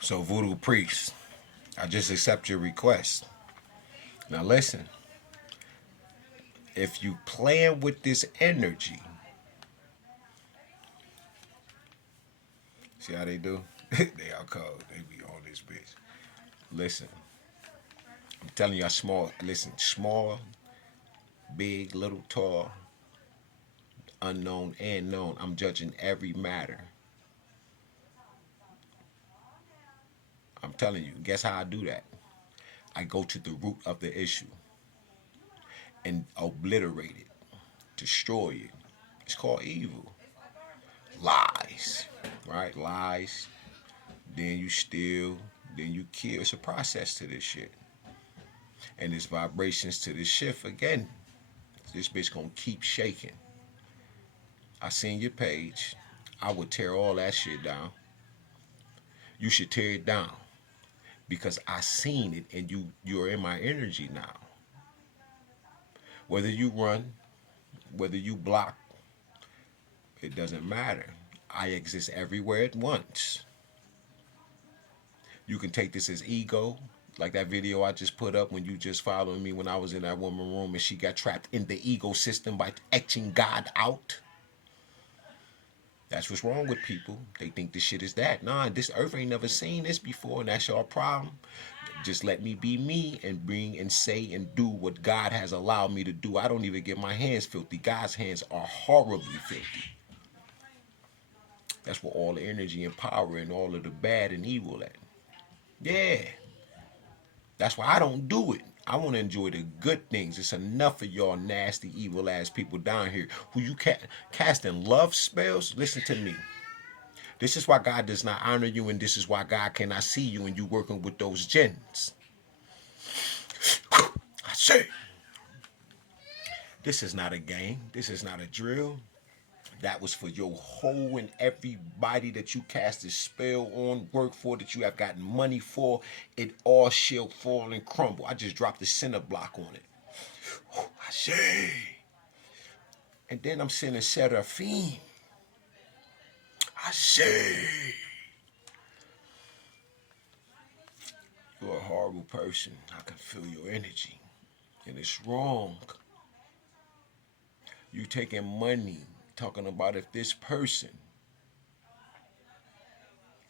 So, Voodoo Priest, I just accept your request. Now, listen, if you playing with this energy, see how they do? They are cold. They be on this bitch. Listen, I'm telling you, I small. Listen, small, big, little, tall, unknown, and known. I'm judging every matter. I'm telling you. Guess how I do that? I go to the root of the issue and obliterate it, destroy it. It's called evil. Lies, right? Lies. Then you steal. Then you kill. It's a process to this shit. And it's vibrations to this shift again. This bitch gonna keep shaking. I seen your page. I would tear all that shit down. You should tear it down because I seen it and you're in my energy now. Whether you run, whether you block, it doesn't matter. I exist everywhere at once. You can take this as ego, like that video I just put up when you just following me when I was in that woman room and she got trapped in the ego system by etching God out. That's what's wrong with people. They think this shit is that. Nah, this earth ain't never seen this before, and that's your problem. Just let me be me and bring and say and do what God has allowed me to do. I don't even get my hands filthy. God's hands are horribly filthy. That's where all the energy and power and all of the bad and evil at. Yeah. That's why I don't do it. I want to enjoy the good things. It's enough of y'all nasty, evil ass people down here who you casting love spells. Listen to me. This is why God does not honor you, and this is why God cannot see you and you working with those jinns. I say, this is not a game. This is not a drill. That was for your whole and everybody that you cast this spell on, work for, that you have gotten money for. It all shall fall and crumble. I just dropped the center block on it. I say. And then I'm sending Seraphim. I say. You're a horrible person. I can feel your energy. And it's wrong. You taking money, talking about if this person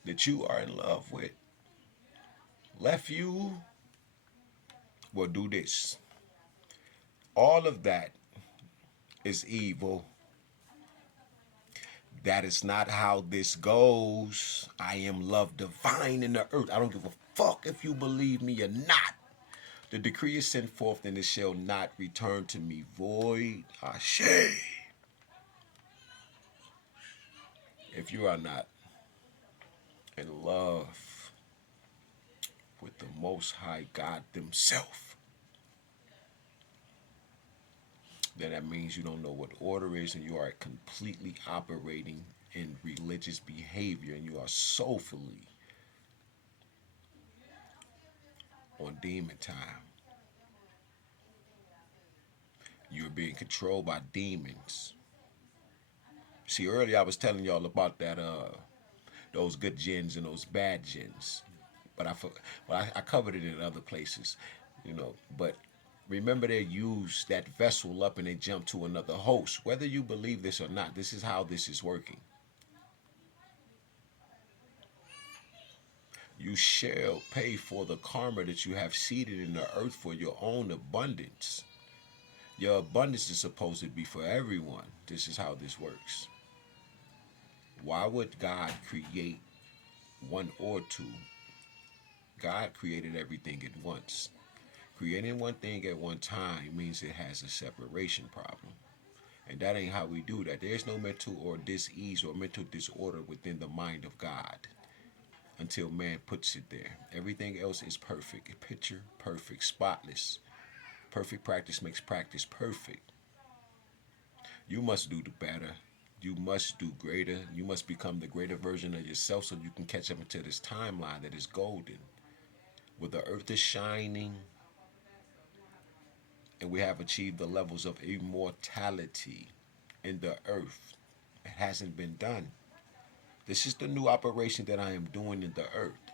that you are in love with left you, well, do this. All of that is evil. That is not how this goes. I am love divine in the earth. I don't give a fuck if you believe me or not. The decree is sent forth and it shall not return to me void. Ashe. If you are not in love with the Most High God Himself, then that means you don't know what order is and you are completely operating in religious behavior and you are soulfully on demon time. You're being controlled by demons. See, earlier I was telling y'all about that those good jinns and those bad jinns, but I covered it in other places, you know. But remember, they use that vessel up and they jump to another host. Whether you believe this or not, this is how this is working. You shall pay for the karma that you have seeded in the earth for your own abundance. Your abundance is supposed to be for everyone. This is how this works. Why would God create one or two? God created everything at once. Creating one thing at one time means it has a separation problem. And that ain't how we do that. There's no mental or dis-ease or mental disorder within the mind of God until man puts it there. Everything else is perfect. Picture perfect, spotless. Perfect practice makes practice perfect. You must do the better. You must do greater. You must become the greater version of yourself so you can catch up into this timeline that is golden. Where the earth is shining and we have achieved the levels of immortality in the earth. It hasn't been done. This is the new operation that I am doing in the earth.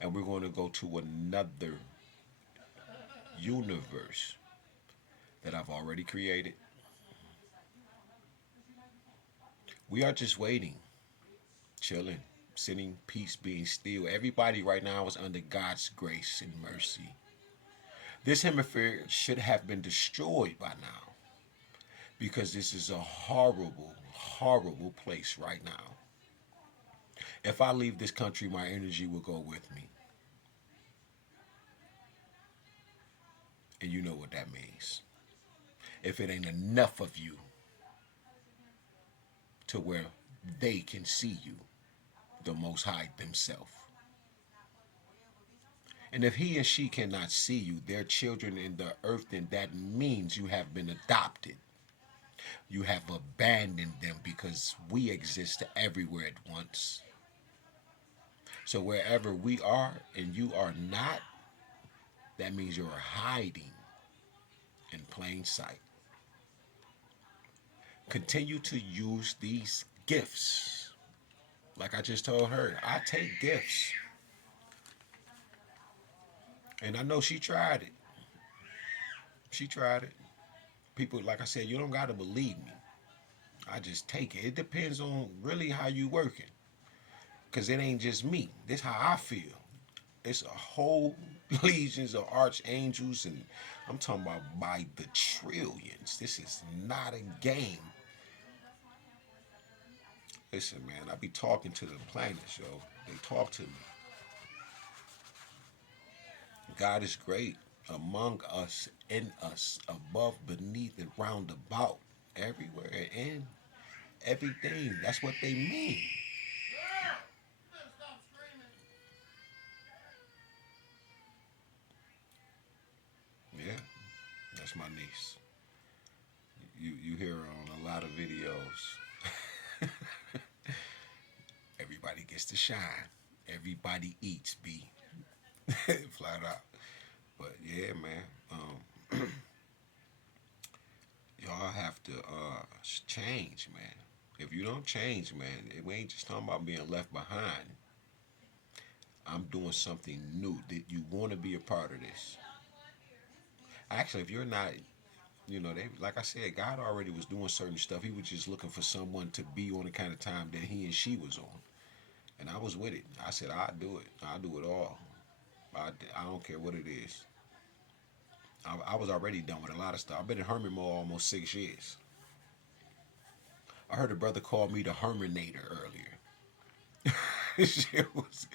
And we're going to go to another universe that I've already created. We are just waiting, chilling, sitting, peace, being still. Everybody right now is under God's grace and mercy. This hemisphere should have been destroyed by now because this is a horrible, horrible place right now. If I leave this country, my energy will go with me. And you know what that means. If it ain't enough of you to where they can see you, the Most High themselves. And if he and she cannot see you, their children in the earth, then that means you have been adopted. You have abandoned them because we exist everywhere at once. So wherever we are and you are not, that means you're hiding in plain sight. Continue to use these gifts. Like I just told her, I take gifts. And I know she tried it. She tried it. People, like I said, you don't got to believe me. I just take it. It depends on really how you working. Because it ain't just me. This how I feel. It's a whole legions of archangels, and I'm talking about by the trillions. This is not a game. Listen, man, I be talking to the planets, yo. They talk to me. God is great among us, in us, above, beneath, and round about, everywhere, and everything. That's what they mean. Yeah, that's my niece. You hear her on a lot of videos. Everybody gets to shine. Everybody eats, B. Flat out. But yeah, man. Y'all have to change, man. If you don't change, man, we ain't just talking about being left behind. I'm doing something new. That you want to be a part of this. Actually, if you're not, they like I said, God already was doing certain stuff. He was just looking for someone to be on the kind of time that he and she was on. And I was with it. I said, I'll do it. I'll do it all. I don't care what it is. I was already done with a lot of stuff. I've been in hermit mode almost 6 years. I heard a brother call me the Herminator earlier. shit was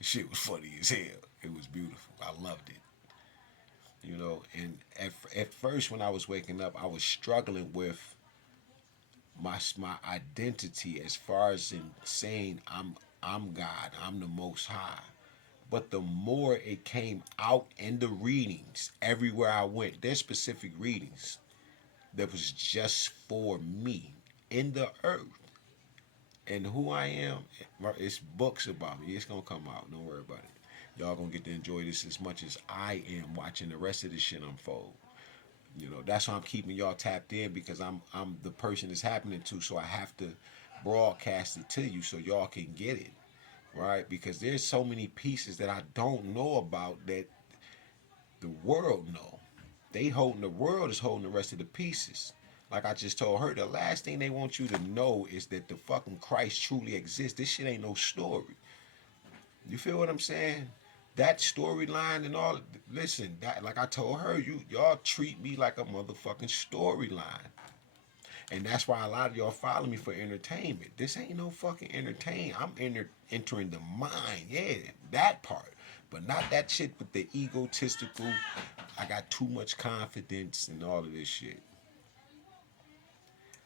shit was funny as hell. It was beautiful. I loved it. And at first when I was waking up, I was struggling with my identity as far as in saying I'm God, I'm the Most High. But the more it came out in the readings, everywhere I went, there's specific readings that was just for me in the earth. And who I am, it's books about me. It's going to come out. Don't worry about it. Y'all going to get to enjoy this as much as I am watching the rest of this shit unfold. That's why I'm keeping y'all tapped in, because I'm the person it's happening to, so I have to broadcast it to you so y'all can get it. Right? Because there's so many pieces that I don't know about that the world know. The world is holding the rest of the pieces. Like I just told her, the last thing they want you to know is that the fucking Christ truly exists. This shit ain't no story. You feel what I'm saying? That storyline and all. Listen, that, like I told her, y'all treat me like a motherfucking storyline. And that's why a lot of y'all follow me for entertainment. This ain't no fucking entertain. I'm entering the mind. Yeah, that part. But not that shit with the egotistical, I got too much confidence and all of this shit.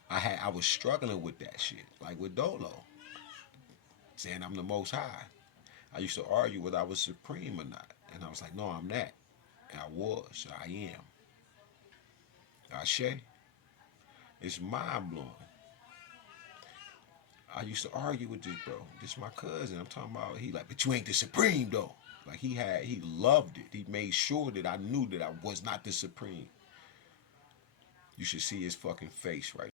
I was struggling with that shit. Like with Dolo. Saying I'm the Most High. I used to argue whether I was supreme or not. And I was like, no, I'm that. And I am. Ashe. It's mind blowing. I used to argue with this bro. This is my cousin. I'm talking about, he like, but you ain't the supreme though. Like he loved it. He made sure that I knew that I was not the supreme. You should see his fucking face right